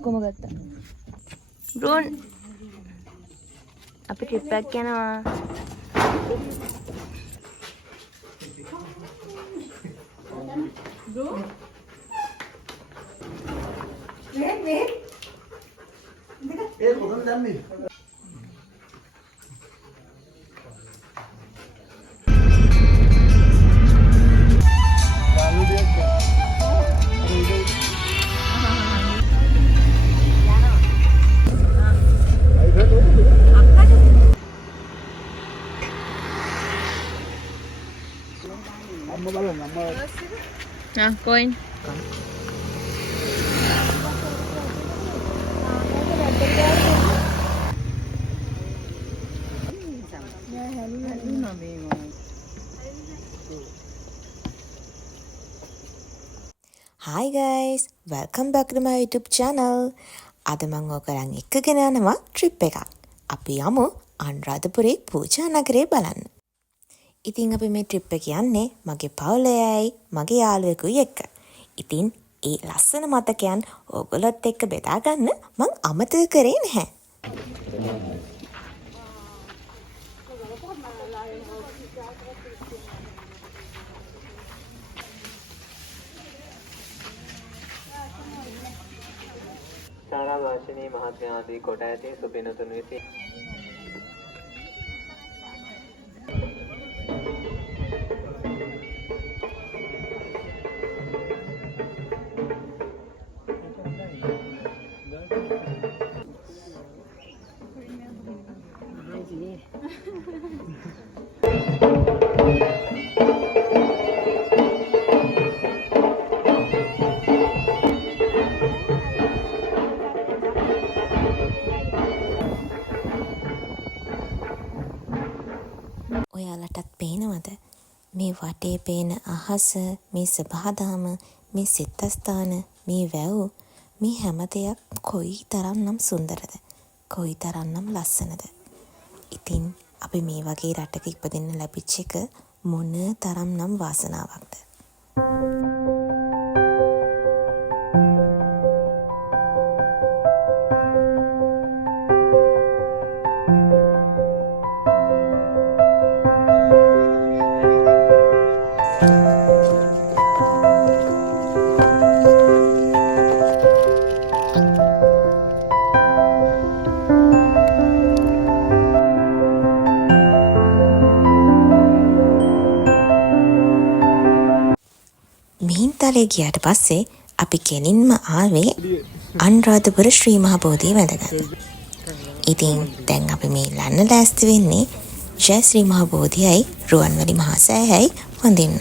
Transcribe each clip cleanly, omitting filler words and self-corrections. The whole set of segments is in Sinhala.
ඔක්කොම ගත්තා. බ්‍රෝන් අපි ට්‍රිප් එකක් යනවා. බ්‍රෝ නේ ඒ කොහෙන්ද යන්නේ? Coin. Hi guys, welcome back to my YouTube channel. අද මම ඔයගලන් එක්කගෙන යනවා ට්‍රිප් එකක්. අපි යමු අනුරාධපුරේ පූජා නගරේ බලන්න. ඉතින් අපි මේ ට්‍රිප් එක යන්නේ මගේ පවුලේයි මගේ යාළුවෙකුයි එක්ක. ඉතින් ඒ ලස්සන මතකයන් ඔයගොල්ලොත් එක්ක බෙදා ගන්න මං අමතක කරේ නැහැ. සාරා වාශිනී මහත්මයාදී කොට ඇති සුපිනතුන් විසින් ඔයාලටත් පේනවද මේ වටේ පේන අහස, මේ සබහාදාම, මේ සිත්තස්ථාන, මේ වැව්, මේ හැම දෙයක් කොයි තරම්නම් සුන්දරද, කොයි තරම්නම් ලස්සනද. ඉතින් අපි මේ වගේ රටක ඉපදෙන්න ලැබිච්ච එක මොන තරම්නම් වාසනාවක්ද. මිහින්තලේ ගියාට පස්සේ අපි කෙලින්ම ආවේ අනුරාධපුර ශ්‍රී මහා බෝධිය වැඳ ගන්න. ඉතින් දැන් අපි මේ ලන්න ලෑස්ති වෙන්නේ ජය ශ්‍රී මහා බෝධියයි රුවන්වැලි මහා සෑයයි වඳින්න.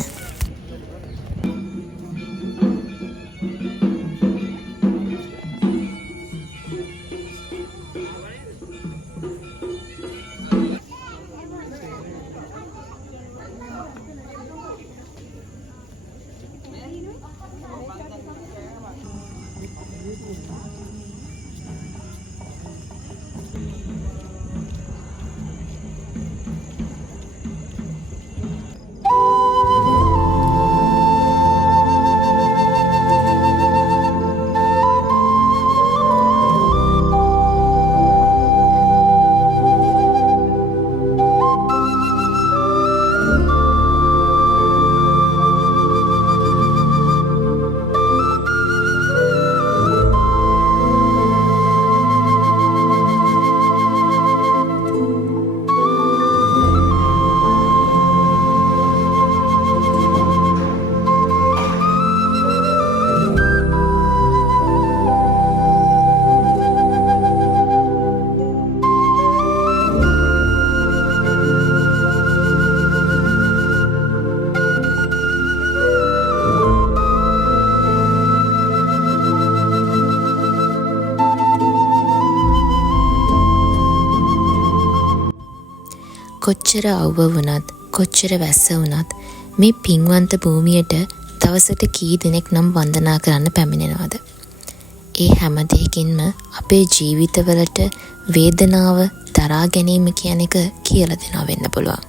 කොච්චර අවුව වුණත් කොච්චර වැස්ස වුණත් මේ පින්වන්ත භූමියට දවසට කී දෙනෙක් නම් වන්දනා කරන්න පැමිණෙනවද? ඒ හැම දෙයකින්ම අපේ ජීවිතවලට වේදනාව දරා ගැනීම කියන එක කියලා දෙනවා වෙන්න පුළුවන්.